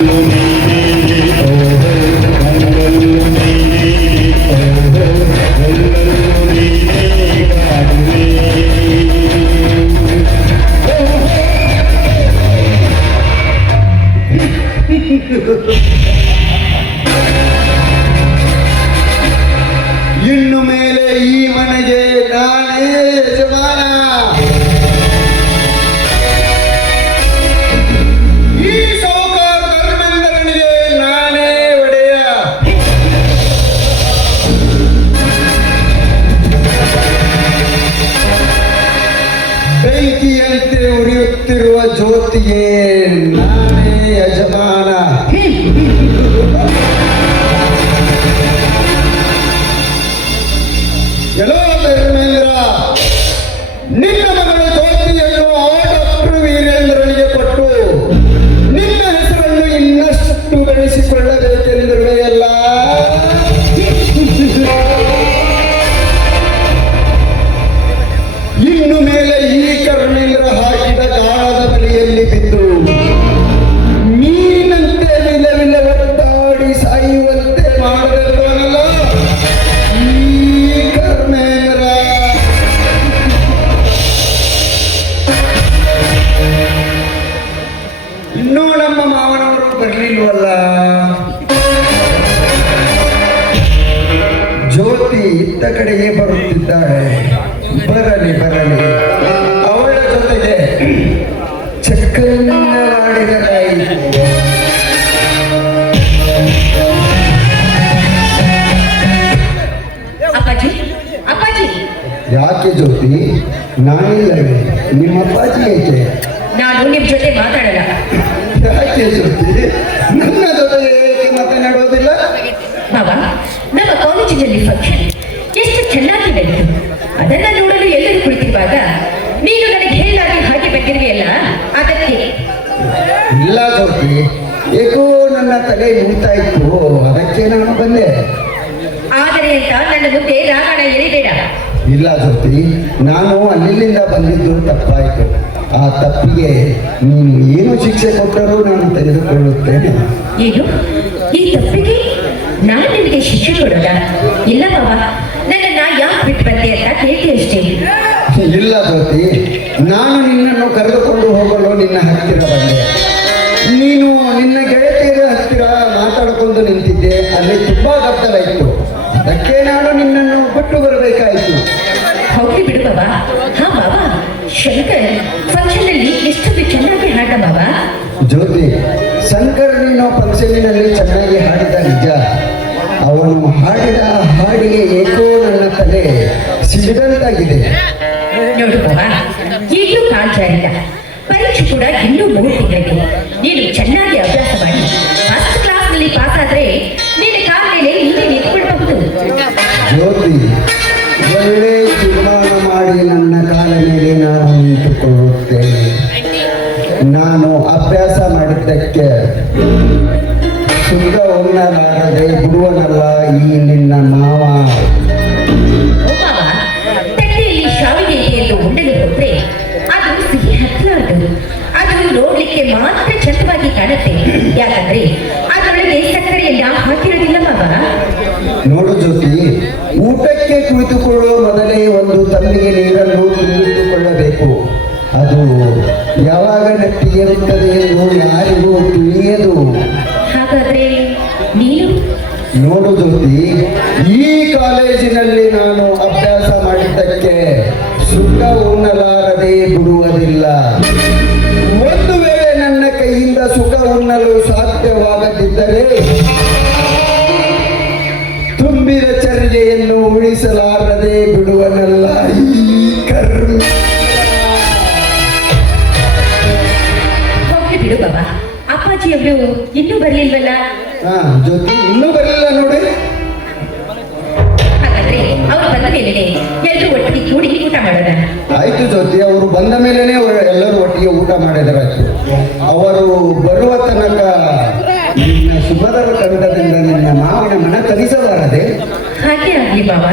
ಇನ್ನು ಮೇಲೆ ಈ ಮನೆಗೆ ನಾನೇ ಯಜಮಾನ. ಈ ಸಾಹುಕಾರ ಧರ್ಮೇಂದ್ರನಿಗೆ ನಾನೇ ಒಡೆಯ. ಬೆಂಕಿಯಂತೆ ಉರಿಯುತ್ತಿರುವ ಜ್ಯೋತಿಗೆ ನಾನೇ ಯಜಮಾನ. ಎಲ್ಲೋ ಧರ್ಮೇಂದ್ರ, ನಿನ್ನ ಮಗಳ ಜ್ಯೋತಿಯನ್ನು ಆ ಡಾಕ್ಟರ್ ವೀರೇಂದ್ರನಿಗೆ ಕೊಟ್ಟು ನಿನ್ನ ಹೆಸರನ್ನು ಇನ್ನಷ್ಟು ಬೆಳೆಸಿಕೊಳ್ಳಬೇಕೆಂದಿರುವೆಯಲ್ಲ. ಇನ್ನು ಮೇಲೆ ಈ ಕರ್ಮೇಂದ್ರ ಹಾಕಿದ ಗಾಳದ ಬಲಿಯಲ್ಲಿ ಬಿದ್ದು ಮೀನಂತೆ ವಿಲವಿಲ ಒಟ್ಟಾಡಿ ಸಾಯುವಂತೆ ಮಾಡದಿರುವನಲ್ಲ ಈ ಕರ್ಮೇಂದ್ರ. ಇನ್ನೂ ನಮ್ಮ ಮಾವನವರು ಬರಲಿಲ್ವಲ್ಲ. ಜ್ಯೋತಿ ಇತ್ತ ಕಡೆಗೆ ಬರುತ್ತಿದ್ದಾಳೆ. ಬರಲಿ ಬರಲಿ, ಅವಳ ಜೊತೆಗೆ ಚಕ್ಕನ್ನಾಡಿದರಾಯಿತು. ಅಪ್ಪಾಜಿ, ಅಪ್ಪಾಜಿ. ಯಾಕೆ ಜ್ಯೋತಿ? ನಾನಿಲ್ಲವೇ? ನಿಮ್ಮ ಅಪ್ಪಾಜಿ ಏಕೆ? ನಾನು ನಿಮ್ ಜೊತೆ ಮಾತಾಡಲ್ಲ. ಯಾಕೆ ಜ್ಯೋತಿ? ನನ್ನ ಜೊತೆ ಏಕೆ ಮಾತನಾಡೋದಿಲ್ಲ? ಬಾಬಾ, ನಮ್ಮ ಕಾಲೇಜಿನಲ್ಲಿ ಫಂಕ್ಷನ್ ಎಷ್ಟು ಚೆನ್ನಾಗಿ ನಡೆಯಿತು. ಅದನ್ನ ನೋಡಲು ಎಲ್ಲರೂ ಕುಳಿತಿರುವಾಗ ನೀನು ನನಗೆ ಹೇಳಾಗಿ ಹಾಗೆ ಬಂದಿರುವೆಯಲ್ಲ, ಅದಕ್ಕೆ. ಇಲ್ಲ ಜ್ಯೋತಿ, ಏಕೋ ನನ್ನ ತಲೆ ಮುಗ್ತಾ ಇತ್ತು, ಅದಕ್ಕೆ ನಾನು ಬಂದೆ. ಆದರೆ ಅಂತ ನನ್ನ ಮುಂದೆ ರಾಗಣ ಎಳಿಬೇಡ. ಇಲ್ಲ ಜ್ಯೋತಿ, ನಾನು ಅಲ್ಲಿಂದ ಬಂದಿದ್ದು ತಪ್ಪಾಯಿತು. ಆ ತಪ್ಪಿಗೆ ನೀನು ಏನು ಶಿಕ್ಷೆ ಕೊಟ್ಟರೂ ನಾನು ತೆಗೆದುಕೊಳ್ಳುತ್ತೇನೆ. ಏನು? ಈ ತಪ್ಪಿಗೆ ನಾನು ನಿನಗೆ ಶಿಕ್ಷೆ ಕೊಡೋದ? ಇಲ್ಲ ಬಾಬಾ, ನನ್ನನ್ನ ಯಾಕೆ ಬಿಟ್ಟು ಬಂದೆ ಅಂತ ಕೇಳ್ತಿ ಅಷ್ಟೇ. ಇಲ್ಲ ಜ್ಯೋತಿ, ನಾನು ನಿನ್ನನ್ನು ಕರೆದುಕೊಂಡು ಹೋಗಲು ನಿನ್ನ ಹತ್ತಿರ ಬಂದೆ. ನೀನು ನಿನ್ನ ಗೆಳತಿಯರ ಹತ್ತಿರ ಮಾತಾಡಿಕೊಂಡು ನಿಂತಿದ್ದೆ. ಅಲ್ಲಿ ತುಂಬಾ ಗದ್ದಲ ಇತ್ತು, ಅದಕ್ಕೆ ನಾನು ನಿನ್ನನ್ನು ಬಿಟ್ಟು ಬರಬೇಕಾಯಿತು. ಹೋಗ್ಲಿ ಬಿಡು ಬಾಬಾ. ಹಾ ಬಾಬಾ, ಶಂಕರ್ ಫಂಕ್ಷನ್ ಅಲ್ಲಿ ಎಷ್ಟು ಚೆನ್ನಾಗಿ ಹಾಡ ಬಾಬಾ. ಜ್ಯೋತಿ, ಶಂಕರ್ ನೀನು ಫಂಕ್ಷನಿನಲ್ಲಿ ಚೆನ್ನಾಗಿ ಹಾಡಿದ ನಿಜ. ಅವನು ಹಾಡಿದ ಹಾಡಿಗೆ ಏಕೋ ನನ್ನ ತಲೆ ಸಿಡಿದಂತಾಗಿದೆ. ನೋಡು ಬಾಬಾ, ಈಗಲೂ ಕಾಲ್ ಜಾರಿಲ್ಲ. ಪರೀಕ್ಷೆ ಕೂಡ ಇನ್ನೂ 3 ತಿಂಗಳಿಗೆ. ನೀನು ಚೆನ್ನಾಗಿ ಅಭ್ಯಾಸ ಮಾಡಿ ಫಸ್ಟ್ ಕ್ಲಾಸ್ ನಲ್ಲಿ ಪಾಸ್ ಆದ್ರೆ ನಿನ್ನ ಕಾಲ ಮೇಲೆ ನೀನೇ ನಿಂತ್ಕೊಳ್ಬಹುದು. ಜ್ಯೋತಿ, ಒಳ್ಳೆ ತೀರ್ಮಾನ ಮಾಡಿ ನನ್ನ ಕಾಲ ಮೇಲೆ ನಾನು ನಿಂತುಕೊಳ್ಳುತ್ತೇನೆ. ನಾನು ಅಭ್ಯಾಸ ಮಾಡಿದ್ದಕ್ಕೆ ಸುಖವನ್ನಲಾರದೆ ಬಿಡುವನಲ್ಲ ಈ ನಿನ್ನ ಮಾವ. ಓ ಬಾಬಾ, ತಟ್ಟೆಯಲ್ಲಿ ಶಾವಿಗೆ ಇದೆ ಎಂದು ಉಂಡಲು ಹೋದ್ರೆ ಅದು ಸಿಹಿ ಹತ್ತಲಾರದು. ಅದು ನೋಡ್ಲಿಕ್ಕೆ ಮಾತ್ರ ಚಂದವಾಗಿ ಕಾಣುತ್ತೆ, ಯಾಕಂದ್ರೆ ಅದರೊಳಗೆ ಸಕ್ಕರೆಯನ್ನ ಹಾಕಿರೋದಿಲ್ಲ ಬಾಬಾ. ನೋಡು ಜ್ಯೋತಿ, ಊಟಕ್ಕೆ ಕುಳಿತುಕೊಳ್ಳುವ ಮೊದಲೇ ಒಂದು ತಮ್ಮಿಗೆ ನೀರನ್ನು ತುಂಬಿಟ್ಟುಕೊಳ್ಳಬೇಕು. ಅದು ಯಾವಾಗ ನೆಟ್ಟಿಗೆರುತ್ತದೆ ಎಂದು ಯಾರಿಗೂ ತಿಳಿಯದು. ಹಾಗಾದ್ರೆ ನೀನು? ನೋಡು ಜ್ಯೋತಿ, ಈ ಕಾಲೇಜಿನಲ್ಲಿ ನಾನು ಅಭ್ಯಾಸ ಮಾಡಿದ್ದಕ್ಕೆ ಸುಖ ಉಣ್ಣಲಾರದೆ ಬಿಡುವುದಿಲ್ಲ. ಒಂದು ವೇಳೆ ನನ್ನ ಕೈಯಿಂದ ಸುಖ ಉಣ್ಣಲು ಸಾಧ್ಯವಾಗದಿದ್ದರೆ ತುಂಬಿದ ಚರಿಗೆಯನ್ನು ಉಳಿಸಲಾರದೆ ಬಿಡುವನಲ್ಲ ಈ ಕರ್ಮ. ಹೋಗ್ಲಿ ಬಿಡು ಬಾಬಾ. ಅಪ್ಪಾಜಿ ಅವರು ಇನ್ನೂ ಬರ್ಲಿಲ್ವಲ್ಲ? ಜ್ಯೋತಿ, ಇನ್ನೂ ಬರಲಿಲ್ಲ ನೋಡಿ. ಹಾಗಾದ್ರೆ ಅವ್ರು ಬಂದ ಮೇಲೆ ಎಲ್ಲರೂ ಒಟ್ಟಿಗೆ ಕೂಡಿ ಊಟ ಮಾಡೋಣ. ಆಯ್ತು ಜ್ಯೋತಿ, ಅವರು ಬಂದ ಮೇಲೇನೆ ಎಲ್ಲರೂ ಒಟ್ಟಿಗೆ ಊಟ ಮಾಡಿದರಾಯ್ತು. ಅವರು ಬರುವ ತನಕ ನಿನ್ನ ಸುಮಧುರ ಕಂಠದಿಂದ ನಿನ್ನ ಮಾವಿನ ಮನ ತರಿಸಬಾರದೆ? ಹಾಗೆ ಆಗ್ಲಿ ಬಾಬಾ.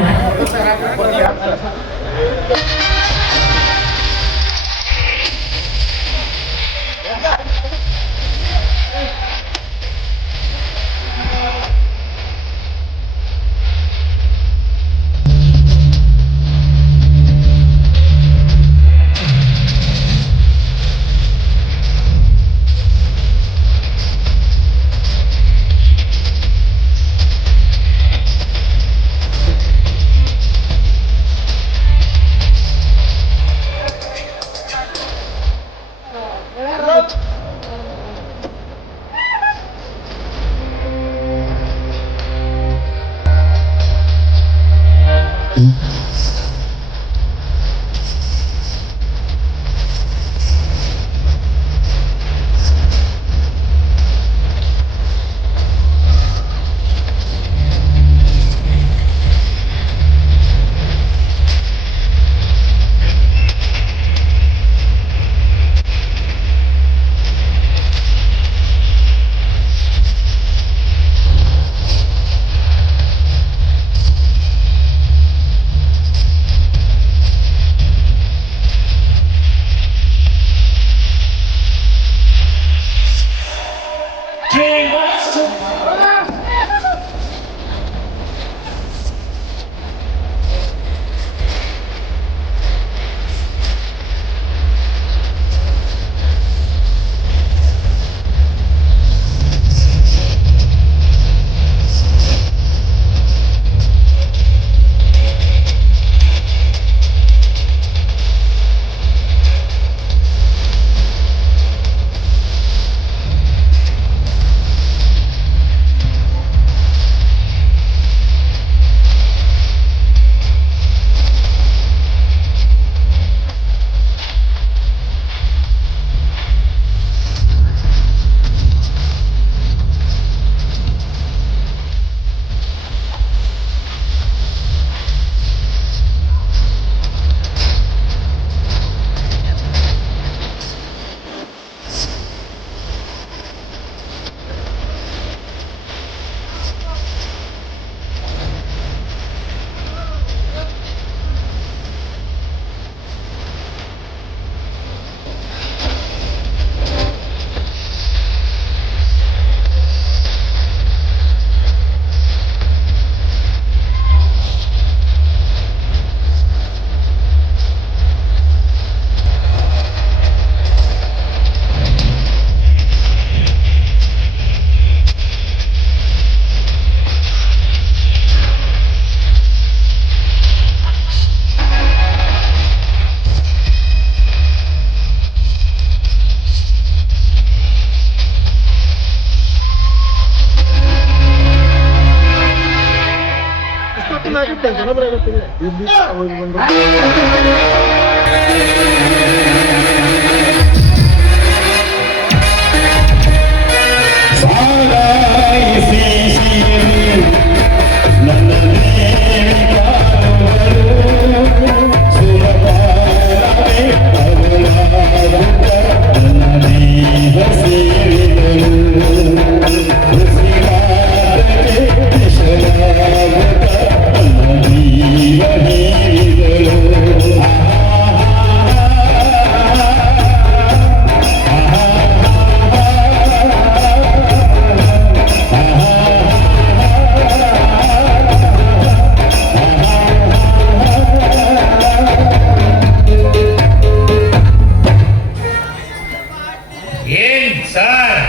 ಏನ್ ಸರ್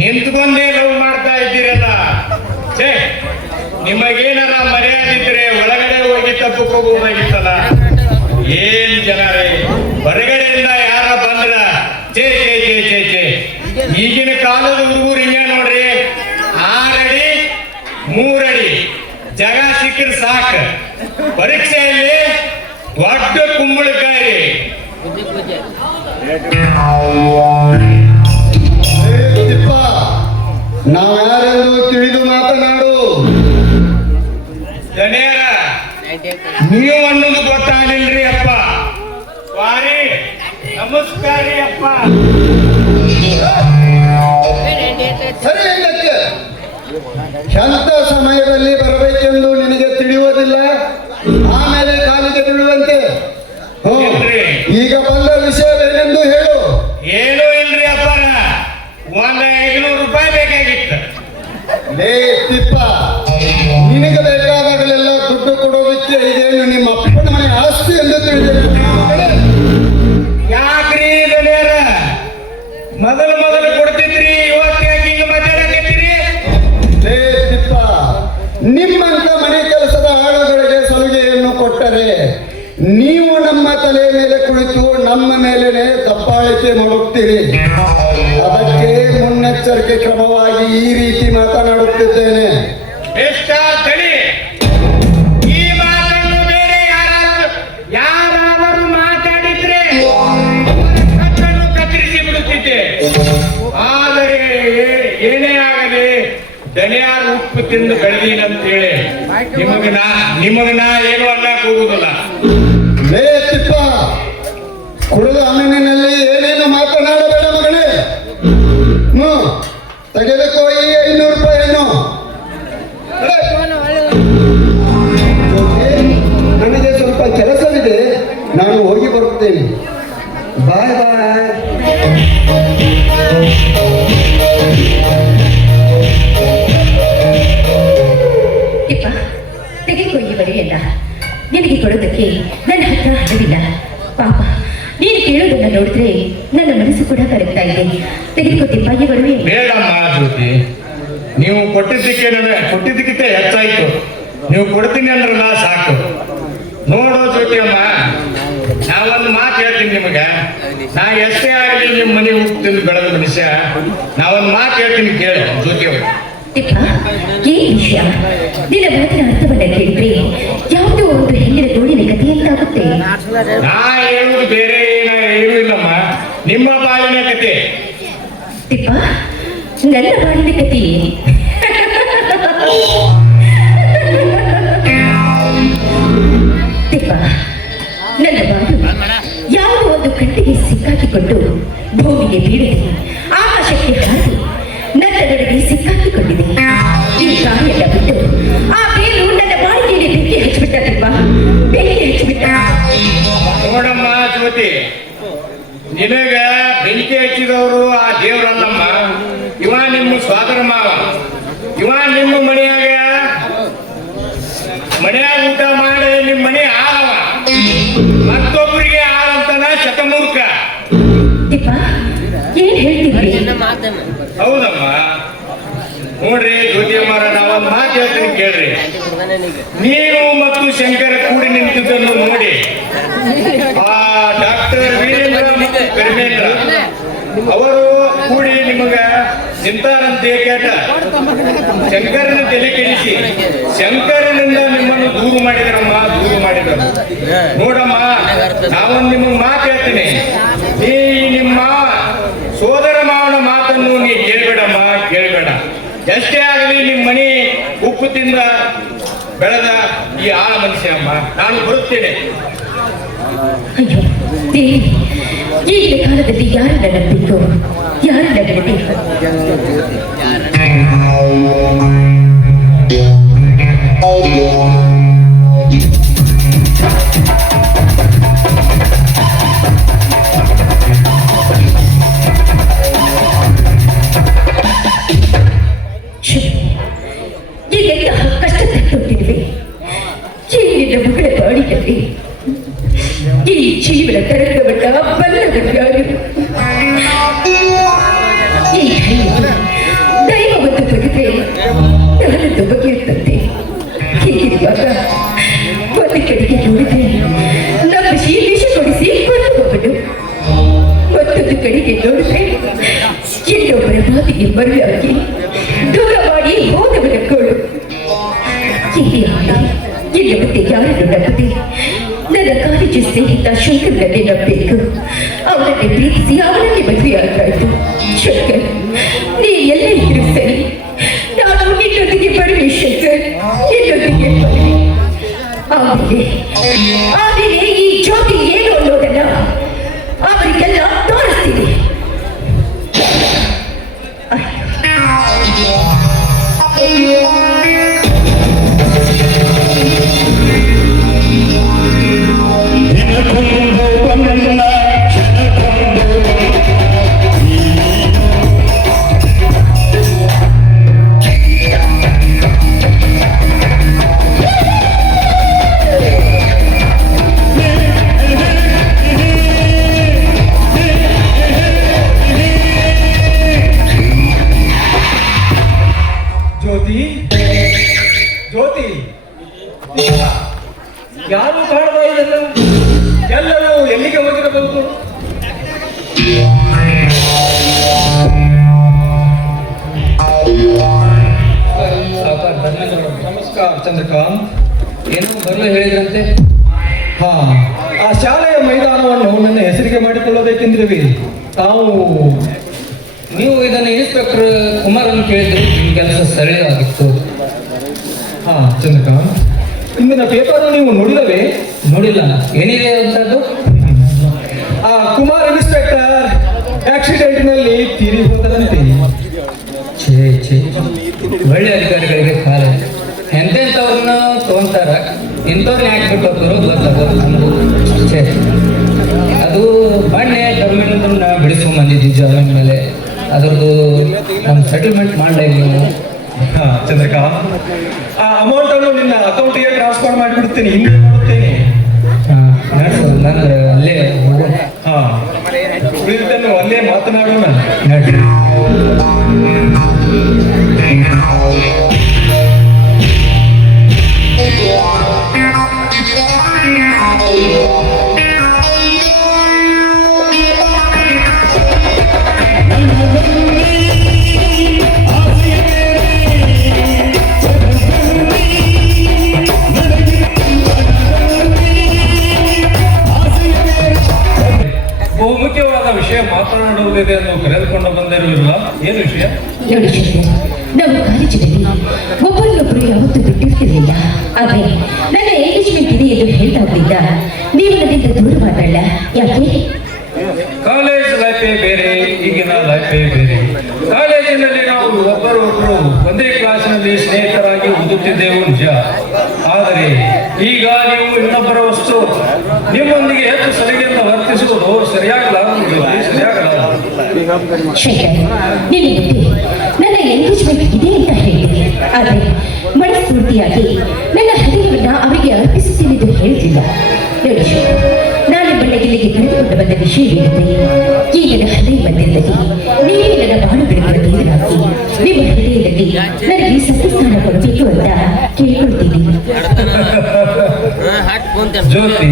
ನಿಂತ್ಕೊಂಡೇ ಲವ್ ಮಾಡ್ತಾ ಇದ್ದೀರಲ್ಲ? ಛೇ, ನಿಮಗೇನಾರ ಮರ್ಯಾದೆ ಇದ್ರೆ ಒಳಗಡೆ ಹೋಗಿ ತಪ್ಪುಕೋಬಹುದಾಗಿತ್ತಲ್ಲ. ಏನ್ ಜನರೇ, ಹೊರಗಡೆಯಿಂದ ಯಾರ ಬಂದ್ರ ಛೇ ಛೇ ಛೇ ಛೇ ಛೇ. ಈಗಿನ ಕಾಲದ ಹುಡುಗರು ಹಿಂಗೆ ನೋಡ್ರಿ, 6 ಅಡಿ 3 ಅಡಿ ಜಗ ಸಿಕ್ಕಿದ್ರೆ ಸಾಕು. ಪರೀಕ್ಷೆಯಲ್ಲಿ ದೊಡ್ಡ ಕುಂಬಳಕಾಯಿ. ನಾವ್ಯಾರೆಂದು ತಿಳಿದು ಮಾತನಾಡು. ದಣಿಯರ, ನೀವು ಅನ್ನೋದು ಗೊತ್ತಾಗಲಿಲ್ರಿ ಅಪ್ಪ. ವಾರಿ ನಮಸ್ಕಾರಿ ಅಪ್ಪ. ಸರಿ, ಹೆಂಗಕ್ಕೆ ಎಂತ ಸಮಯದಲ್ಲಿ ಬರಬೇಕೆಂದು ನಿನಗೆ ತಿಳಿಯುವುದಿಲ್ಲ, ಆಮೇಲೆ ಕಾಲಿಗೆ ಬೀಳುವಂತೆ. ಈಗ ಬಂದ ವಿಷಯವೇನೆಂದು ಹೇಳು. ಏನೂ ಇಲ್ರಿ ಅಪ್ಪನ, 500 ರೂಪಾಯಿ ಬೇಕಾಗಿತ್ತು. ಲೇ ತಿಪ್ಪ, ನಿನಗೆ ಬೇಕಾದಾಗಲೆಲ್ಲ ದುಡ್ಡು ಕೊಡೋದಕ್ಕೆ ಇದೇನು ನಿಮ್ಮ ಅಪ್ಪನ ಮನೆ ಆಸ್ತಿ ಎಂದು ತಿಳಿದಿಲ್ಲ. ಯಾಕ್ರಿ ದಣಿಯರ, ಮೊದಲು ಕೊಡ್ತಿದ್ರಿ, ಇವತ್ತು ಯಾಕೆ ಹಿಂಗ ಮಾತಾಡಕತ್ತೀರಿ? ಲೇ ತಿಪ್ಪ, ನಿಮ್ಮಂತ ಮನೆ ಕೆಲಸದ ಆಳುಗಳಿಗೆ ಸಲುಗೆಯನ್ನು ಕೊಟ್ಟರೆ ನೀವು ನಮ್ಮ ತಲೆ ಮೇಲೆ ಕುಳಿತು ನಮ್ಮ ಮೇಲೇನೆ ದಬ್ಬಾಳಿಕೆ ಮಾಡುತ್ತೀರಿ. ಅದಕ್ಕೆ ಮುನ್ನೆಚ್ಚರಿಕೆ ಕ್ರಮವಾಗಿ ಈ ರೀತಿ ಮಾತನಾಡುತ್ತಿದ್ದೇನೆ. ಮಿಸ್ಟರ್ ದಣಿ, ಈ ಮಾತನ್ನು ಬೇರೆ ಯಾರಾದರೂ ಮಾತಾಡಿದ್ರೆ ಕತ್ತನ್ನು ಕತ್ತರಿಸಿ ಬಿಡುತ್ತಿದ್ದೆ. ಆದರೆ ಏನೇ ಆಗಲಿ, ದಣಿಯಾರು ಉಪ್ಪು ತಿಂದು ಬೆಳೆದೀನಂತೇಳಿ ನಿಮಗ ನಾ ಏನು ಅನ್ನಕ್ ಹೋಗುದಿಲ್ಲ. ಲೇ ತಿಪ್ಪ, ಕುಡಿದ ಅಮೀನಿನಲ್ಲಿ ಏನೇನು ಮಾತನಾಡಬೇಡ ಮಗನೇ. ತೆಗೆದುಕೋ ಈ 500 ರೂಪಾಯಿಯನ್ನು. ನನಗೆ ಸ್ವಲ್ಪ ಕೆಲಸವಿದೆ, ನಾನು ಹೋಗಿ ಬರುತ್ತೇನೆ. ಬಾಯ್ ಬಾಯ್. ತಿಪ್ಪ, ತೆಗೆದುಕೋ ಈ ಬರೆಯಲ್ಲ. ನಿನಗೆ ಕೊಡೋದಕ್ಕೆ ನನ್ನ ಹತ್ರ ಹಣವಿಲ್ಲ. ಪಾಪ, ನೀನು ಕೇಳೋದನ್ನ ನೋಡಿದ್ರೆ ನನ್ನ ಮನಸ್ಸು ಕೂಡ ಕರಗ್ತಾ ಇದೆ. ತೆಗೆದುಕೋ ತಿಪ್ಪ ಈ ಬರುವೆ. ಬೇಡಮ್ಮ ಜ್ಯೋತಿ, ನೀವು ಕೊಟ್ಟಿದ್ದಕ್ಕಿಂತ ಹೆಚ್ಚಾಯ್ತು. ನೀವು ಕೊಡ್ತೀನಿ ಅಂದ್ರಲ್ಲ ಸಾಕು. ನೋಡು ಜ್ಯೋತಿ ಅಮ್ಮ, ನಾವೊಂದು ಮಾತು ಹೇಳ್ತೀನಿ ನಿಮಗೆ. ನಾ ಎಷ್ಟೇ ಆಗಲಿ ನಿಮ್ಮ ಮನೆ ಉಪ್ಪು ತಿಂದು ಬೆಳೆದ ಮನುಷ್ಯ. ನಾವೊಂದು ಮಾತು ಹೇಳ್ತೀನಿ, ಕೇಳು ಜ್ಯೋತಿ ಅವ್ರು. ತಿಪ್ಪ, ಏನ್ ವಿಷಯ? ನಿನ್ನ ಮಾತಿನ ಅರ್ಥವನ್ನ ಕೇಳಿದ್ರೆ ಯಾವುದೋ ಒಂದು ಹೆಣ್ಣಿನ ಗೋಳಿನ ಕಥೆಯಂತಾಗುತ್ತೆ. ನಾ ಹೇಳುವುದು ಬೇರೆ ಏನೂ ಇಲ್ಲಮ್ಮ, ನಿಮ್ಮ ಬಾಳಿನ ಕತೆ. ತಿಪ್ಪ, ನನ್ನ ಬಾಳಿನ ಕಥೆ. ತಿಪ್ಪ, ನನ್ನ ಬಾಳು ಯಾವುದೋ ಒಂದು ಕಟ್ಟಿಗೆ ಸಿಕ್ಕಾಕಿಕೊಂಡು ಭೂಮಿಗೆ ಬೀಳದೆ ಆಕಾಶಕ್ಕೆ ಹಾರಿ ನನ್ನ ನಡುವೆ ಸಿಕ್ಕಾಕಿಕೊಂಡಿದೆ. ಈ ಕಾರ್ಯದ ಬಿಟ್ಟು ಆ ಬೇರು ನನ್ನ ಬಾಳಿಗೆಯಲ್ಲಿ ಬೆಂಕಿ ಹಚ್ಚಿಬಿಟ್ಟ. ತಿಪ್ಪ, ಬೆಂಕಿ ಹಚ್ಚಿಬಿಟ್ಟ. ನೋಡಮ್ಮ ಜ್ಯೋತಿ, ನಿನಗ ಬೆಂಕಿ ಹಚ್ಚಿದವರು ಆ ದೇವರಲ್ಲಮ್ಮ. ಇವ ನಿಮ್ಮ ಸ್ವಾದರ ಮಾವ. ಇವ ನಿಮ್ಮ ಮನೆಯಾಗ ಊಟ ಮಾಡಿ ನಿಮ್ಮ ಮನೆ ಆಳವ, ಮತ್ತೊಬ್ಬರಿಗೆ ಆಳಂತನ ಶತಮೂರ್ಖ. ತಿಪ್ಪ, ಏನ್ ಹೇಳ್ತೀವಿ? ಹೌದಮ್ಮ. ನೋಡ್ರಿ ಜ್ಯೋತಿ ಅಮ್ಮರ, ನಾವೊಂದು ಮಾತು ಹೇಳ್ತೀನಿ ಕೇಳ್ರಿ. ನೀನು ಮತ್ತು ಶಂಕರ ಕೂಡಿ ನಿಂತಿದ್ದನ್ನು ನೋಡಿ ಆ ಡಾಕ್ಟರ್ ವೀರೇಂದ್ರ ಮತ್ತು ಕರ್ಮೇಂದ್ರ ಅವರು ಕೂಡಿ ನಿಮಗ ನಿಂತಾರಂತೆ ಕೇಟ ಶಂಕರನ ತಲೆ ಕೆಡಿಸಿ ಶಂಕರನಿಂದ ನಿಮ್ಮನ್ನು ದೂರ ಮಾಡಿದರಮ್ಮ, ದೂರ ಮಾಡಿದರು. ನೋಡಮ್ಮ, ನಾವೊಂದು ನಿಮಗೆ ಮಾತು ಹೇಳ್ತೀನಿ. ನೀ ನಿಮ್ಮ ಸೋದರ ಮಾವನ ಮಾತನ್ನು ನೀ ಕೇಳಬೇಡಮ್ಮ, ಕೇಳಬೇಡ. ಎಷ್ಟೇ ಆಗಲಿ ನಿಮ್ಮ ಮನೆ ಉಪ್ಪು ತಿಂದ ಬೆಳೆದ ಈ ಆಳ ಮನುಷ್ಯ ಅಮ್ಮ. ನಾನು ಬರುತ್ತೇನೆ. ಅಯ್ಯೋ ದೇವಿ, ಈಗಿನ ಕಾಲದಲ್ಲಿ ಯಾರನ್ನ ನಂಬಬೇಕು, ಯಾರನ್ನ ಬಿಡಬೇಕು? ಈಗೆಂತಹ ಕಷ್ಟ ತಟ್ಟುತ್ತಿರುವೆ. ಈಗಿನ ಮಗಳ ಬಾಡಿನಲ್ಲಿ ಈ ಜೀವನ ತರಂಗವನ್ನ ಬಲ್ಲವರು ಯಾರು? ಈ ದೈವವನ್ನು ಬಗೆದ್ರೆ ನಾನಂದು ಬಗೆಯುತ್ತಂತೆ. ಹೀಗಿರುವಾಗ ಒಂದು ಕಡೆಗೆ ನೋಡಿದ್ರೆ ನಮ್ಮ ವಿಷ ಕೊಡಿಸಿ ಕೊಂಡು ಹೋಗಲು, ಮತ್ತೊಂದು ಕಡೆಗೆ ನೋಡಿದ್ರೆ ಇನ್ನೊಬ್ಬರ ಮಾತಿಗೆ ಮರುವಾಗಿ ದೂರ ಮಾಡಿ ಹೋದವನ ಗೋಳು. ಇಲ್ಲಿ ಮತ್ತೆ ಯಾರನ್ನು ನಂಬದೆ ನನ್ನ ಕಾಲೇಜು ಸ್ನೇಹಿತ ಶಂಕರ್ನನ್ನೇ ನಂಬಬೇಕು. ಅವನನ್ನೇ ಪ್ರೀತಿಸಿ ಅವನನ್ನೇ ಮದುವೆಯಾಗಾಯಿತು. ಶಂಕರ್, ನೀ ಎಲ್ಲ ಇದ್ರು ಸರಿ, ನಾನು ನಿನ್ನೊಂದಿಗೆ ಬರುವೆ ಶಂಕರ್, ನಿನ್ನೊಂದಿಗೆ ಬರುವೆ. ಆಮೇಲೆ ಈ ಜ್ಯೋತಿ ಏನು ಅನ್ನೋದನ್ನ ಅವರಿಗೆಲ್ಲ ತೋರಿಸ್ತೀನಿ. ಜ್ಯೋತಿ, ಯಾರು ಕಾಣುವ ಇದೆಲ್ಲ? ಎಲ್ಲರೂ ಎಲ್ಲಿಗೆ ಹೋಗಿರಬಹುದು? ನಮಸ್ಕಾರ ಚಂದ್ರಕಾಂತ್. ಏನೋ ಬರಲು ಹೇಳಿದ್ರಂತೆ. ಹಾ, ಆ ಶಾಲೆಯ ಮೈದಾನವನ್ನು ನನ್ನ ಹೆಸರಿಗೆ ಮಾಡಿಕೊಳ್ಳಬೇಕೆಂದಿರುವೆ. ತಾವು ನೀವು ಇದನ್ನು ಇನ್ಸ್ಪೆಕ್ಟರ್ ಕುಮಾರ್ ಅನ್ನು ಕೇಳಿದ್ರೆ ನಿಮ್ಮ ಕೆಲಸ ಸರಳವಾಗಿತ್ತು. ಹಾ ಚಂದ್ರಕಾಂತ್, ಇಂದಿನ ಪೇಪರ್ ನೀವು ನೋಡಿದವೇ? ನೋಡಿಲ್ಲ. ಏನಿದೆ ಅಂತದ್ದು? ಆ ಕುಮಾರ್ ಇನ್ಸ್ಪೆಕ್ಟರ್ ಆಕ್ಸಿಡೆಂಟ್ನಲ್ಲಿ ತೀರಿ ಹೋದರಂತೆ. ಛೇ ಛೇ, ಒಳ್ಳೆ ಅಧಿಕಾರಿಗಳಿಗೆ ಕಾಲ. ಎಂತೆಂಥವ್ರನ್ನ ತಗೊಂತಾರ, ಇಂಥವ್ರನ್ನ ಯಾಕೆ ಬಿಟ್ಟು ಹೋಗ್ತಾರೋ ಗೊತ್ತಾಗೋದು. ಛೇ, ಅದು ಮೊನ್ನೆ ಟರ್ಮಿನಲ್ನ ಬಿಡಿಸ್ಕೊಂಡ್ ಬಂದಿದ್ವಿ ಜಾಮೀನ್ ಮೇಲೆ. ಅದ್ರದ್ದು ನಮ್ಮ ಸೆಟಲ್ಮೆಂಟ್ ಮಾಡಲೇ ನೀವು. ಹಾ ಚಂದ್ರಕಾಂತ್, ಆ ಅಮೌಂಟ್ ಅನ್ನು ನಿನ್ನ ಅಕೌಂಟಿಗೆ ಟ್ರಾನ್ಸ್ಫರ್ ಮಾಡಿಬಿಡ್ತೀನಿ, ಹಿಂದೆ ಮಾಡುತ್ತೇನೆ. ನಡ್ಸು, ನಾನು ಅಲ್ಲೇ ಹೋಗೋಣ. ಹಾ, ಉಳಿದನ್ನು ಅಲ್ಲೇ ಮಾತನಾಡೋಣ. ನಡ್ರಿ. ಬಹುಮುಖ್ಯವಾದ ವಿಷಯ ಮಾತನಾಡುವುದಿದೆ ಎಂದು ಕರೆದುಕೊಂಡು ಬಂದಿರಲಿಲ್ಲ. ಏನು ವಿಷಯ? ನೋಡಿ ಶಂಕರ್, ನಮ್ಮ ಕಾಲೇಜಿನಲ್ಲಿ ಒಬ್ಬರನ್ನೊಬ್ಬರು ಯಾವತ್ತೂ ಬಿಟ್ಟಿರ್ತಿರ್ಲಿಲ್ಲ. ಆದ್ರೆ ನನ್ನ ಎಂಗೇಜ್ಮೆಂಟ್ ಇದೆ ಎಂದು ಹೇಳ್ತಾಗ್ಲಿಲ್ಲ. ನೀವು ನನ್ನಿಂದ ದೂರ ಮಾತಾಡಲ್ಲ ಯಾಕೆ? ಕಾಲೇಜ್ ಲೈಫೇ ಬೇರೆ, ಈಗಿನ ಲೈಫೇ ಬೇರೆ. ಕಾಲೇಜಿನಲ್ಲಿ ನಾವು ಒಬ್ಬರೊಬ್ಬರು ಒಂದೇ ಕ್ಲಾಸಿನಲ್ಲಿ ಸ್ನೇಹಿತರಾಗಿ ಓದುತ್ತಿದ್ದೆವು ನಿಜ. ಆದರೆ ಈಗ ನೀವು ಇನ್ನೊಬ್ಬರ ವಸ್ತು, ನಿಮ್ಮೊಂದಿಗೆ ಹೆಚ್ಚು ಸರಿಗೆಂತ ವರ್ತಿಸುವುದು ಸರಿಯಾಗಲಾರದು. ಶಂಕರ್, ನಿನ್ನ ಮುಂದೆ ನನ್ನ ಎಂಗೇಜ್ಮೆಂಟ್ ಇದೆ ಅಂತ ಹೇಳಿದೆ. ಆದ್ರೆ ಮನಸ್ಫೂರ್ತಿಯಾಗಿ ನನ್ನ ಹೃದಯವನ್ನ ಅವರಿಗೆ ಅರ್ಪಿಸುತ್ತೇನೆ ಎಂದು ಹೇಳಿಲ್ಲ. ನೋಡಿ ಶಂಕರ್, ನಾನು ಬಣ್ಣಗಿಲ್ಲಿಗೆ ಕರೆದುಕೊಂಡು ಬಂದ ವಿಷಯವೇನಿದೆ, ಈ ನನ್ನ ಹೃದಯ ಬಂದಿದ್ದಲ್ಲಿ ನೀವೇ ನನ್ನ ಬಾಳು ಬೆಳಕಿನ ನೀರಾಗಿ ನಿಮ್ಮ ಹೃದಯದಲ್ಲಿ ನನಗೆ ಸತ್ಯಸ್ಥಾನ ಕೊಡಬೇಕು ಅಂತ ಕೇಳ್ಕೊಳ್ತೀನಿ. ಜ್ಯೋತಿ,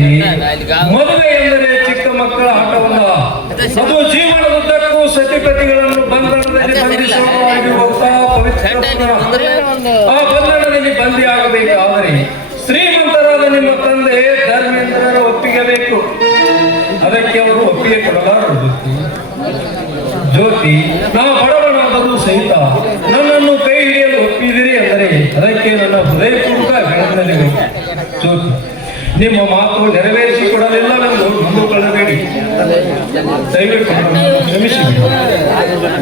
ಮದುವೆ ಎಂದರೆ ಚಿಕ್ಕ ಮಕ್ಕಳ ಆಟವಲ್ಲ. ಅದು ಜೀವನದುದ್ದಕ್ಕೂ ಸತಿಪತಿಗಳನ್ನು ಬಂಧಿಸುವಂತಹ ಪವಿತ್ರ ಪುರಾಣ. ಆ ಬಂಧನದಲ್ಲಿ ಬಂದಿಯಾಗಬೇಕಾದರೆ ಶ್ರೀಮಂತರಾದ ನಿಮ್ಮ ತಂದೆ ಧರ್ಮೇಂದ್ರರ ಒಪ್ಪಿಗೆ ಬೇಕು. ಅದಕ್ಕೆ ಅವರು ಒಪ್ಪಿಗೆ ಕೊಡಲಾರರು. ಜ್ಯೋತಿ, ನಾವು ಬಡವನಾದರೂ ಸಹಿತ ನನ್ನನ್ನು ಕೈ ಹಿಡಿಯಲು ಒಪ್ಪಿದಿರಿ ಅಂದರೆ ಅದಕ್ಕೆ ನನ್ನ ಹೃದಯಪೂರ್ವಕ ಅಭಿನಂದನೆ. ಜ್ಯೋತಿ, ನಿಮ್ಮ ಮಾತು ನೆರವೇರಿಸಿಕೊಡಲಿಲ್ಲವೆಂದು ಮುಂದುಕೊಳ್ಳಬೇಡಿ. ದಯವಿಟ್ಟು ಕ್ಷಮಿಸಿ.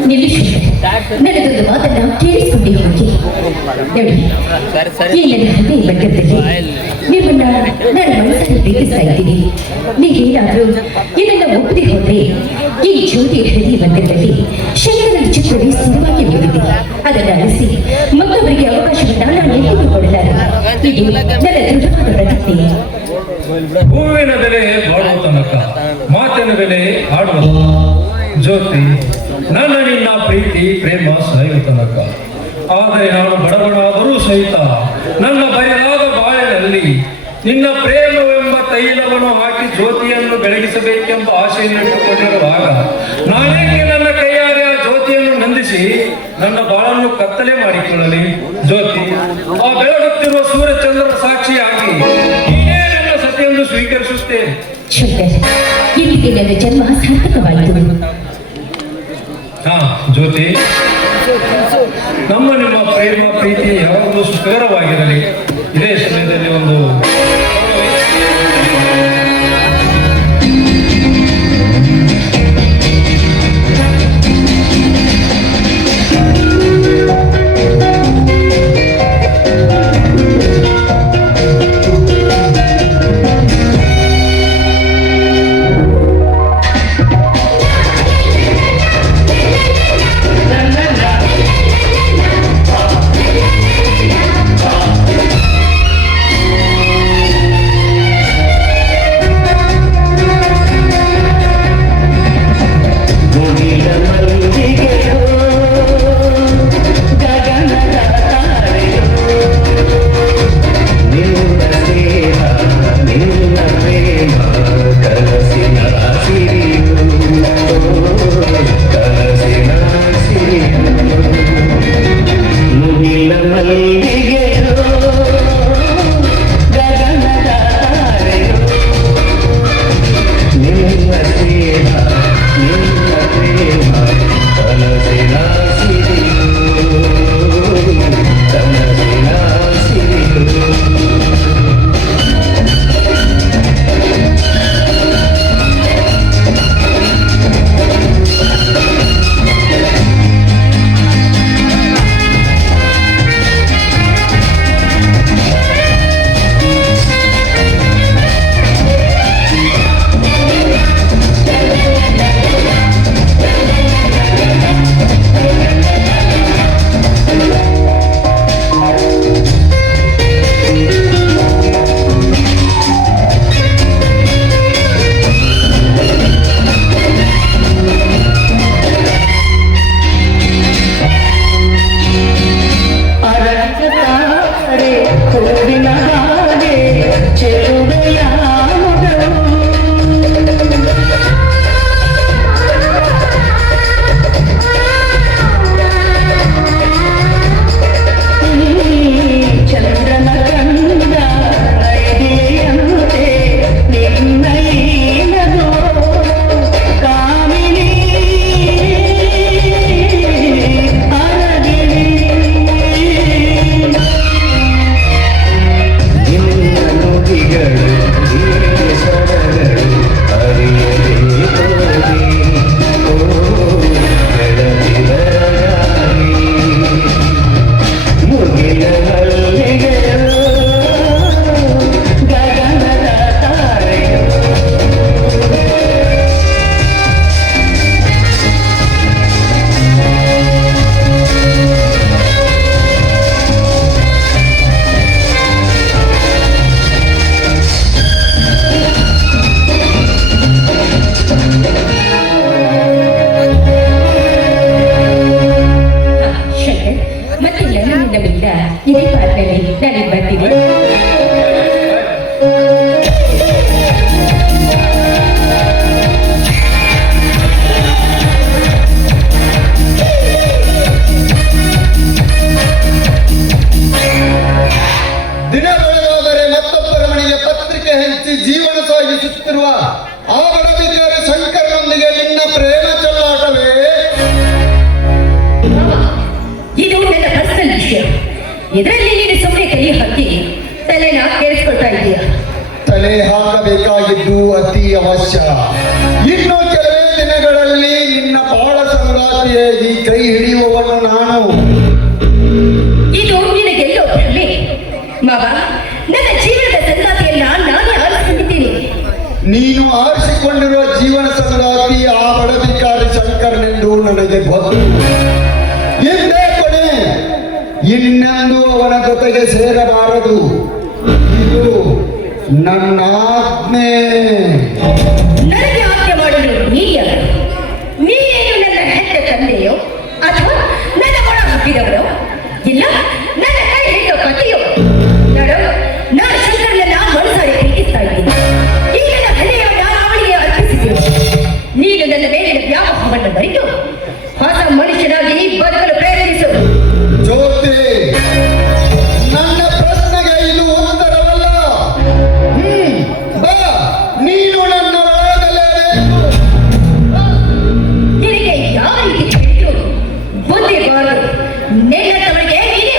ನಿಲ್ಲಿಸಿ. ನನಗೊಂದು ಮಾತನ್ನ ಕೇಳಿಸಿಕೊಂಡೇ ಹೋಗಿ. ನೋಡಿ, ಈ ನನ್ನ ಹೃದಯ ಬಂಧದಲ್ಲಿ ನಿಮ್ಮನ್ನ ನಾನು ಮನಸ್ಸಲ್ಲಿ ಪ್ರೀತಿಸ್ತಾ ಇದ್ದೀನಿ. ನೀವೇನಾದ್ರೂ ಇದನ್ನ ಒಪ್ಪದೆ ಹೋದ್ರೆ ಈ ಜ್ಯೋತಿಯ ಹೃದಯ ಬಂಧದಲ್ಲಿ ಶಂಕರನ ಚಿತ್ರವೇ ಸ್ಥಿರವಾಗಿ ಉಳಿದಿದೆ. ಅದನ್ನು ಅಳಿಸಿ ಮತ್ತೊಬ್ಬರಿಗೆ ಅವಕಾಶವನ್ನ ನಾನು ಎಂದಿಗೂ ಕೊಡಲಾರೆ. ಇದು ನನ್ನ ದೃಢವಾದ ಪ್ರತಿಜ್ಞೆ. ಹೂವಿನ ಬೆಲೆ ಬಾಳುವ ತನಕ ಮಾತಿನ ಬೆಲೆ ಆಡುವ. ಜ್ಯೋತಿ, ನನ್ನ ನಿನ್ನ ಪ್ರೀತಿ ಪ್ರೇಮ ಸಾಯುವ ತನಕ. ಆದರೆ ನಾನು ಬಡವನಾದರೂ ಸಹಿತ ನನ್ನ ಬಯಲಾದ ಬಾಳಿನಲ್ಲಿ ನಿನ್ನ ಪ್ರೇಮವೆಂಬ ತೈಲವನ್ನು ಹಾಕಿ ಜ್ಯೋತಿಯನ್ನು ಬೆಳಗಿಸಬೇಕೆಂಬ ಆಶೆಯನ್ನು ಇಟ್ಟುಕೊಂಡಿರುವಾಗ ನಾನೇಕೆ ನನ್ನ ಕೈಯಾರೆ ಆ ಜ್ಯೋತಿಯನ್ನು ನಂದಿಸಿ ನನ್ನ ಬಾಳನ್ನು ಕತ್ತಲೆ ಮಾಡಿಕೊಳ್ಳಲಿ? ಜ್ಯೋತಿ, ಆ ಬೆಳಗುತ್ತಿರುವ ಸೂರ್ಯಚಂದ್ರರ ಸಾಕ್ಷಿಯಾಗಿ ನೀನೇ ನನ್ನ ಸತಿಯನ್ನು ಸ್ವೀಕರಿಸುತ್ತೇನೆ. ಶಂಕರ್, ಇಲ್ಲಿಗೆ ನನ್ನ ಜನ್ಮ ಸಾರ್ಥಕವಾಯಿತು. ಹಾ ಜ್ಯೋತಿ, ನಮ್ಮ ನಿಮ್ಮ ಪ್ರೇಮ ಪ್ರೀತಿ ಯಾವಾಗಲೂ ಸುಖಕರವಾಗಿರಲಿ. ಇದೇ ಸಮಯದಲ್ಲಿ ಒಂದು ಇದೇ ಪಾತ್ರದಲ್ಲಿ ನಾನು ಬರ್ತೀನಿ. ಇದರಲ್ಲಿ ನೀನು ಸುಮ್ಮನೆ ಕೈ ಹಾಕಿ ತಲೆನ ಕೇಳಿಸ್ಕೊಳ್ತಾ ಇದೀಯ. ತಲೆ ಹಾಕಬೇಕಾಗಿದ್ದು ಅತಿ ಅವಶ್ಯ. ಇನ್ನು ಕೆಲವೇ ದಿನಗಳಲ್ಲಿ ನಿನ್ನ ಬಾಳ ಸಂಗಾತಿಯಾಗಿ ಕೈ ಹಿಡಿಯುವವನು ನಾನು. ಇದು ನಿನಗೆಲ್ಲೋ ಭ್ರಮೆ ಮಾವ. ನನ್ನ ಜೀವನದ ಸಂಗಾತಿಯನ್ನ ನಾನೇ ಆರಿಸಿಕೊಂಡಿದ್ದೀನಿ. ನೀನು ಆರಿಸಿಕೊಂಡಿರುವ ಜೀವನ ಸಂಗಾತಿ ಆ ಬಡಬಿಕಾರಿ ಶಂಕರನೆಂದು ನನಗೆ ಗೊತ್ತು. ಎಂದೇ ಕೊನೆ ಇನ್ನೊಂದು ಅವನ ಜೊತೆಗೆ ಸೇರಬಾರದು. ಇದು ನನ್ನ ಆಜ್ಞೆ. ನನಗೆ ಆಜ್ಞೆ ಮಾಡಲು ನೀನು ನೀನೇನು ನನ್ನ ಹೆತ್ತ ತಂದೆಯೋ ಅಥವಾ ನನ್ನ ಒಳ ಹುಟ್ಟಿದವರೋ ಇಲ್ಲ ನನ್ನ ಕೈ ಹಿಡಿಯೋ ಪತಿಯೋ? ನಾನು ಶಂಕರನನ್ನ ಮನಸಾರೆ ಪ್ರೀತಿಸ್ತಾ ಇದ್ದೀನಿ. ಈ ನನ್ನ ಹೃದಯವನ್ನ ಅವಳಿಗೆ ಅರ್ಪಿಸಿದ್ದೇನೆ. ನೀನು ನನ್ನ ಮೇಲಿನ ವ್ಯಾಮೋಹವನ್ನು ಮರೆತು ಹೊಸ ಮನುಷ್ಯನಾಗಿ ಬದುಕಲು ಪ್ರಯತ್ನಿಸು. ಜ್ಯೋತಿ, ನನ್ನ ಪ್ರಶ್ನೆಗೆ ಇದು ಉತ್ತರವಲ್ಲ. ಬಾ, ನೀನು ನನ್ನ ಒಳಗಲೇಬೇಕು. ನಿನಗೆ ಯಾವ ರೀತಿ ಹೇಳಿದ್ರು ಬುದ್ಧಿ ಬಾರದು. ನಿನ್ನ ತವಳಿಗೆ ನೀನೆ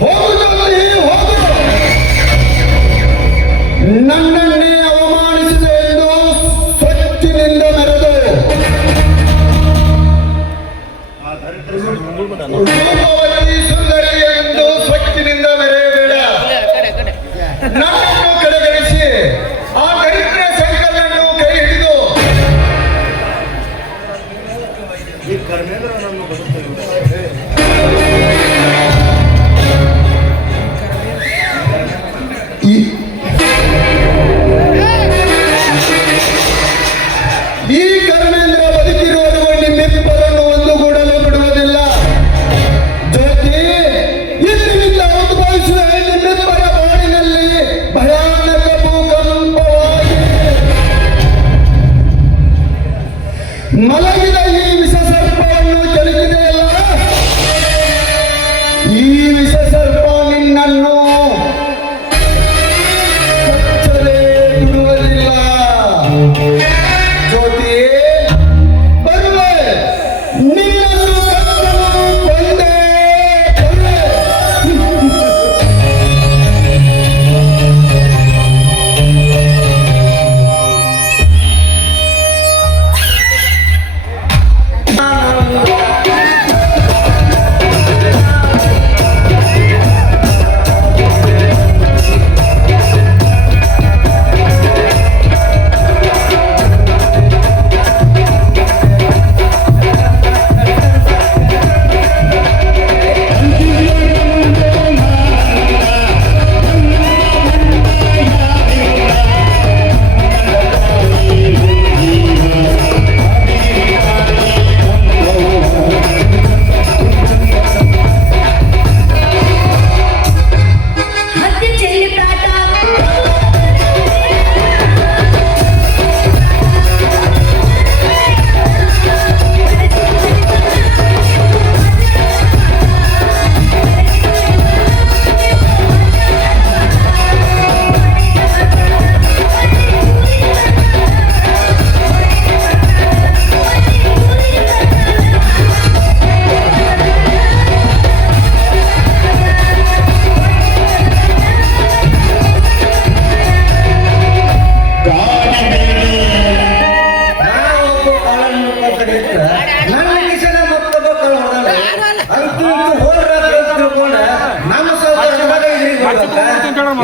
ಹೋಗುದಲ್ಲಿ ಹೋಗು. ನನ್ನನ್ನೇ ಅವಮಾನಿಸಿದೆ ಎಂದು ಸ್ವಚ್ಛನಿಂದ ಮೆರೆದು ರೂಪವತಿ ಸುಂದರಿ ಎಂದು ಸ್ವಚ್ಛನಿಂದ ಮೆರೆಯಬೇಡ. ನನ್ನನ್ನು ಕಡೆಗಣಿಸಿ ಆ ದರಿದ್ರ ಶಂಕರನನ್ನು ಕೈ ಹಿಡಿದು ಈ ಕರ್ಮೇಂದ್ರ ಬದುಕಿರುವವರೆಗೂ ನಿಮ್ಮಿಬ್ಬರನ್ನು ಒಂದುಗೂಡಲು ಬಿಡುವುದಿಲ್ಲ. ಜ್ಯೋತಿ, ಇಂದಿನಿಂದ ಉದ್ಭವಿಸುವ ನಿಮ್ಮಿಬ್ಬರ ಬಾಳಿನಲ್ಲಿ ಭಯಾನಕ ಭೂಕಂಪವಾಗಿ ಮಲಗಿದ ಈ ವಿಷ ಸರ್ಪವನ್ನು ಕೆಳಗಿದೆಯಲ್ಲ, ಈ ವಿಷ ಸರ್ಪ ನಿನ್ನನ್ನು ಕಚ್ಚಲೇ ಬಿಡುವುದಿಲ್ಲ. ಜ್ಯೋತಿ, ಬರುವೆ. ನಿನ್ನನ್ನು ಕಚ್ಚಲು ಬಂದೆ ಬರುವೆ. ಹತ್ತಿ ಚೆಲ್ಲಿ ಪ್ರಾಟ ನನ್ನ ಕಿಸನ ಮತ್ತೊಬ್ಬ ಕಳ್ಳ ಹೊಡೆದಾನ. ಅಂತೂ ಇಂತೂ ಹೋದ್ರ ಅಂತ ತಿಳ್ಕೊಂಡ ನಮ್ಮ ಸಾವುಕಾರ ಮಗ ಇದ್ರಿಗೆ ಬರ್ಬೇಕ?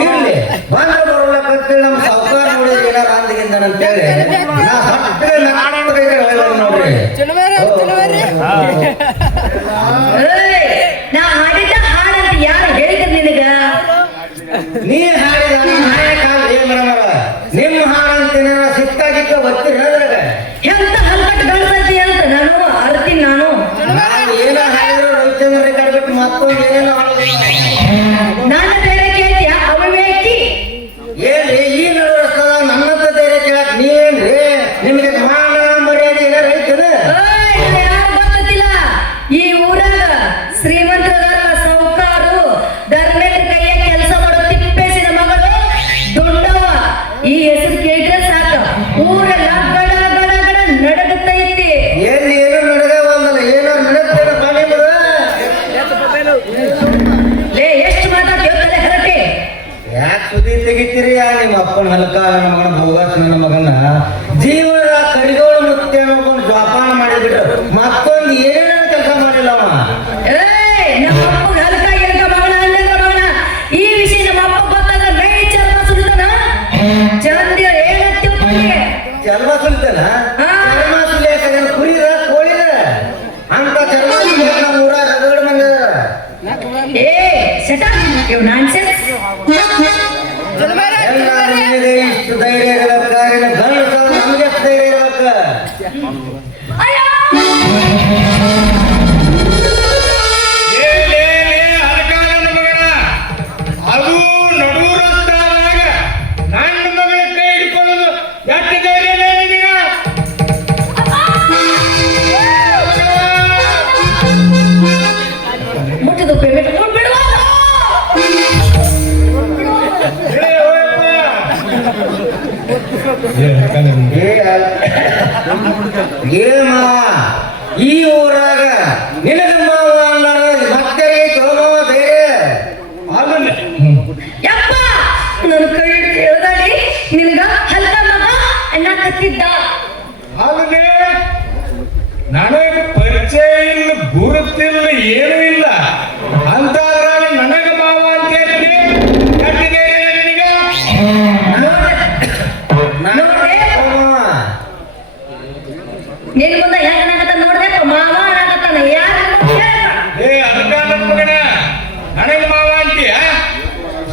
ಇರ್ಲಿ, ಬಂದ್ರ ಬರೋಲ್ಲ ಕರ್ತೇಳಿ ನಮ್ಮ ಸಾವುಕಾರ ನೋಡಿದ್ರೆ ಏನಾರ ಅಂದಿಗಿಂದ ಅಂತೇಳಿ ನಾ ಹತ್ತಿರ ನೋಡ್ರಿ. ನಾ ಹಾಡಿದ ಹಾಡಂತ ಯಾರು ಹೇಳಿದ್ರು ನಿನಗ? ನೀ ಹಾಡಿದ ನಮ್ಮ ಹಾಡಕ್ಕಾಗಲಿ ಮರಮರ. ನಿಮ್ಮ ಹಾಡಂತಿನ ಸಿಕ್ಕಾಗಿಕ್ಕ ಬರ್ತೀರಿ ಅದ್ರಾಗ. ಎಂತ ಹಲ್ಕಟ್ಟು ಗಳಿಸತಿ ಅಂತ ನಾನು ಅರ್ತೀನಿ. ನಾನು ಏನೋ ಹಾಡಿದ್ರು ರವಿಚಂದ್ರ ಕಡ್ಬಿಟ್ಟು ಮತ್ತೊಂದು ಏನೇನೋ ಹಾಡೋದಿಲ್ಲ. ನನ್ನ ಬೇರೆ ಕೇಳ್ತೀಯ ಅವಿವೇಕಿ. ಏನ್ರಿ ಈ ನಡುವಸ್ತದ ನನ್ನಂತ ಧೈರ್ಯ ಕೇಳಕ್ ನೀವೇನ್ರಿ? ನಿಮಗೆ ಮಾನ ಮರ್ಯಾದೆ ಏನಾರ ಐತದ? ಯಾರು ಗೊತ್ತಿಲ್ಲ. ಈ ಊರಾಗ ಶ್ರೀಮಂತರ ಸೌಕಾರು ಧರ್ಮೇಂದ್ರ ಕೈಯ ಕೆಲಸ ಮಾಡೋ ತಿಪ್ಪೇಸಿನ ಮಗಳು ದೊಡ್ಡವ. ಈ ಹೆಸರು ಕೇಳಿದ್ರೆ ಹಿಡಿತೀರಿ ಆ ನಿಮ್ಮ ಅಪ್ಪನ ಹಲ್ಕ ನನ್ನ ಮಗನ ಭೋಗಾಸ್ ನನ್ನ ಮಗನ ಜೀವನದ ಕರಿಗೋಳು ಮುತ್ತೆ ಅನ್ನೋಕೊಂಡು ಜೋಪಾನ ಮಾಡಿಬಿಟ್ರು ಮತ್ತೊಂದು ಏನೇನೋ ಕೆಲಸ ಮಾಡಿಲ್ಲ ಅವ. ನಮ್ಮ ಅಪ್ಪನ ಹಲ್ಕಾಗಿ ಮಗನ ಅಲ್ಲಂದ್ರ ಮಗನ ಈ ವಿಷಯ ನಮ್ಮ ಅಪ್ಪ ಗೊತ್ತಾದ್ರೆ ಮೈ ಚರ್ಮ ಸುಲಿತಾನ ಚಂದ್ರ ಏನಂತ ಚರ್ಮ ಸುಲಿತಾನ ಹಾ. ಚರ್ಮ ಸುಲಿಯಾಕ ಕುರಿದ ಕೋಳಿದ ಅಂತ ಚರ್ಮ ಸುಲಿಯಾಕ ನಮ್ಮ ಊರಾಗ ರಗಡ ಮಂದಿ ಅದಾರ. ಏ ಶಟ್ ಅಪ್ ಯು ನಾನ್ಸೆನ್ಸ್ ಎಲ್ಲಾರು ನಿನಗೆ ಇಷ್ಟು ಧೈರ್ಯ ಇರಬೇಕ ಇನ್ನು ಗಂಡಸ ನಮ್ಗೆ ಎಷ್ಟು ಧೈರ್ಯ ಇರಬೇಕ. ಅಯ್ಯೋ ಅದಕ್ಕಾಗ ಮಗನ ಅದು ನಡು ರಸ್ತಾದಾಗ ನನ್ನ ಮಗಳ ಕೈ ಹಿಡ್ಕೊಳ್ಳೋದು ಎಷ್ಟು ಧೈರ್ಯ ನಿನಗ? ಮುಟ್ಟಿದ ಪೇಮೆಂಟ್ ಬಿಡುವ ಹೇಳೇ ಹೋಯಪ್ಪ. ಏ ಮಾವ ಈ ಊರಾಗ ನಿನಗ ಮಾವ ಅನ್ನೋದು ಮತ್ತೆ ಮಾವ ಧೈರ್ಯ ಅದನ್ನ ಯಪ್ಪ ನನ್ನ ಕೈ ಎಳ್ದಾಡಿ ನಿನಗ ಹಲ್ಕ ಮಗ ಅನ್ನಕತ್ತಿದ್ದ ಅದನ್ನೇ ನನಗೆ ಪರಿಚಯ ಇಲ್ಲ ಗುರುತಿಲ್ಲ ಏನೂ ಇಲ್ಲ ಅಂತಾದ್ರಾಗ ನನಗ ಮಾವ ಅಂತ ಹೇಳಿ ಕಟ್ಟಿದ್ದೇನೆ ನಿನಗ ನೋಡ್ದೆ ನಿನ್ ಮುಂದೆ ಹೆಂಗನಾಗತ್ತ ನೋಡ್ದೆ ಮಾವ ಅನ್ನಕತ್ತಾನ ಯಾರು ಏ ಅದಕ್ಕ ನನ್ನ ಮಗನ ನನಗ ಮಾವ ಅಂತೀಯ?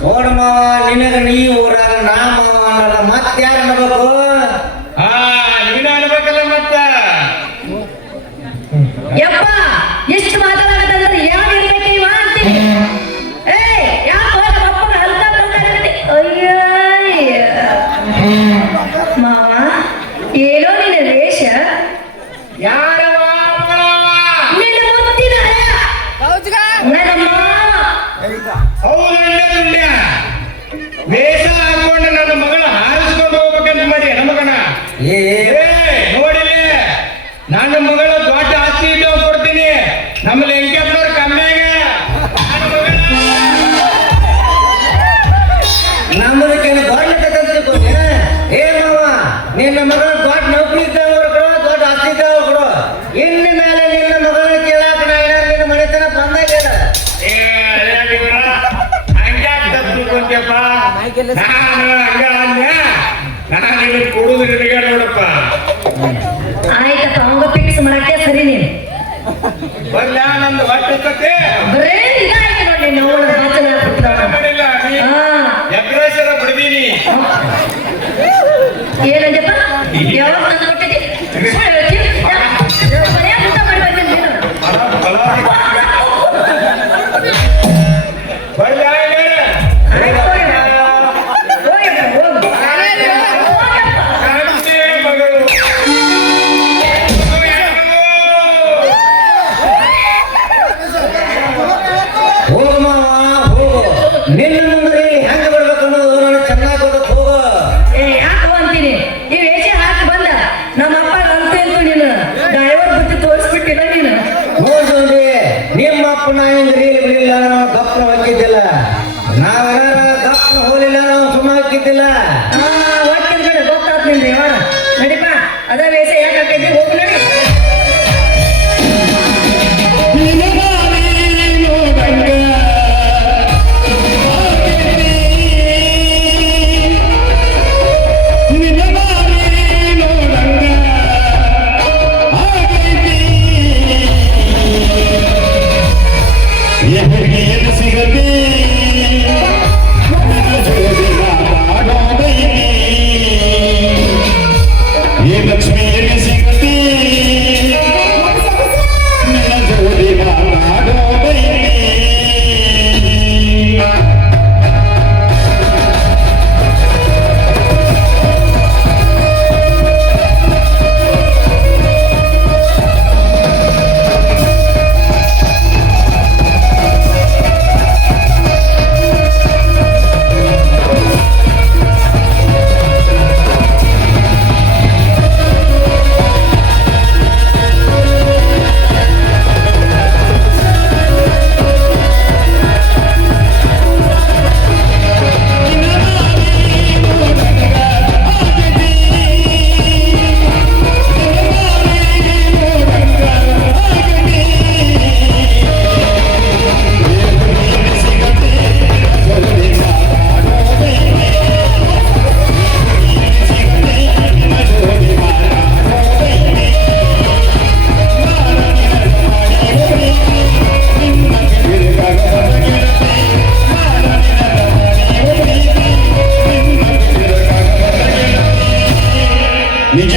ನೋಡ ಮಾವ ನಿನಗ ನೀ ಊರಾಗ ನಾ ಮಾವ ಅನ್ನೋದ ಮತ್ತೆ ಯಾರು ಅನ್ನಬೇಕು? ಆ ನೀನ ಅನ್ಬೇಕಲ್ಲ ಮತ್ತ ಯಪ್ಪ ಎಷ್ಟು ಮಾತಾಡಕತ್ತಂದ್ರೆ ಯಾರು ಇರ್ಬೇಕು ಇವ ಅಂತೀನಿ ಏ ಯಾಕೋ ನಮ್ಮ ಅಪ್ಪನ ಹಲ್ಕ ಮಾತಾಡಕತ್ತಿ ಅಯ್ಯ ಮಾವ ಏನೋ ನಿನ್ನ ವೇಷ ಯಾರವ ಮಗಳವ? ನಿನ್ನ ಮುತ್ತಿನ ನನ್ನ ಮಾವ ಹೌದಂಡೆ ದುಂಡ್ಯ ವೇಷ ಹಾಕೊಂಡು ನನ್ನ ಮಗಳ ಹಾರಿಸ್ಕೊಂಡು ಹೋಗ್ಬೇಕಂತ ಮಾಡಿ ನನ್ನ ಮಗನ ಏ ನೋಡಿಲಿ ನನ್ನ ಮಗಳ ದೊಡ್ಡ ಆಸ್ತಿ ಇಟ್ಟು ಕೊಡ್ತೀನಿ ನಮ್ಮ ಲೆಂಕಪ್ಪನವ್ರ ಕಮ್ಮಿಯಾಗ ನನ್ನ ಮಗಳ ನಮ್ಮದಕ್ಕೆ ಬರ್ಲಿಕ್ಕಂತ ಏ ಮಾವ ನಿನ್ನ ಮಗಳ ದೊಡ್ಡ ನೌಕರಿ ಇದ್ದವ್ರು ಕೊಡು ದೊಡ್ಡ ಆಸ್ತಿ ಇದ್ದವ್ರು ಕೊಡು ಇನ್ನು ಮೇಲೆ ನಿನ್ನ ಮಗಳನ್ನ ಕೇಳಾಕ ನಾ ಏನಾರ ನಿನ್ನ ಮನೆತನ ಬಂದಾಗ ಏ ಅಳಿಯಾಗಿವ್ರ, ಹಂಗ್ಯಾಕ್ ತಪ್ಪು ತಿಳ್ಕೊಂತ್ಯಪ್ಪ? ನಾನು ಹಂಗ ಅಂದ್ಯ ನಾನು ನಿನಗೆ ಕೊಡುದು ನಿನಗೆ ನೋಡಪ್ಪ. ಆಯ್ತಪ್ಪ ಅವಂಗ ಫಿಕ್ಸ್ ಮಾಡಕ್ಕೆ ಸರಿ ನೀನು ಬರ್ಲ ನಂದು ಹೊಟ್ಟೆ ಬರೇ ಇದಾಯ್ತು ನೋಡಿ ನೋಡ ಬಾಚನ ಮಾಡಿಲ್ಲ ಎಗ್ರೇಸರ ಬಿಡ್ದೀನಿ. ಏನಂದಪ್ಪ ಯಾವಾಗ ನಾನು ಕೊಟ್ಟಿದ್ದೆ ಮನ್ಯಾಗ ಊಟ ಮಾಡಿ ಬಂದಿದ್ದೀನಿ ನೀನು ಬರ್ಲ ಆಯ್ತು ಹೋಗಪ್ಪ ಹೋಗಪ್ಪ ಕಾಂತಿ ಮಗಳು ಹೋಗು ಮಾವ ಹೋಗು ನಿನ್ನ ಮುಂದೆ ಹೆಂಗ ಬರ್ಬೇಕು ಅನ್ನೋದು ನನಗೆ ಚೆನ್ನಾಗಿ ಗೊತ್ತ ಹೋಗು ನಿಜ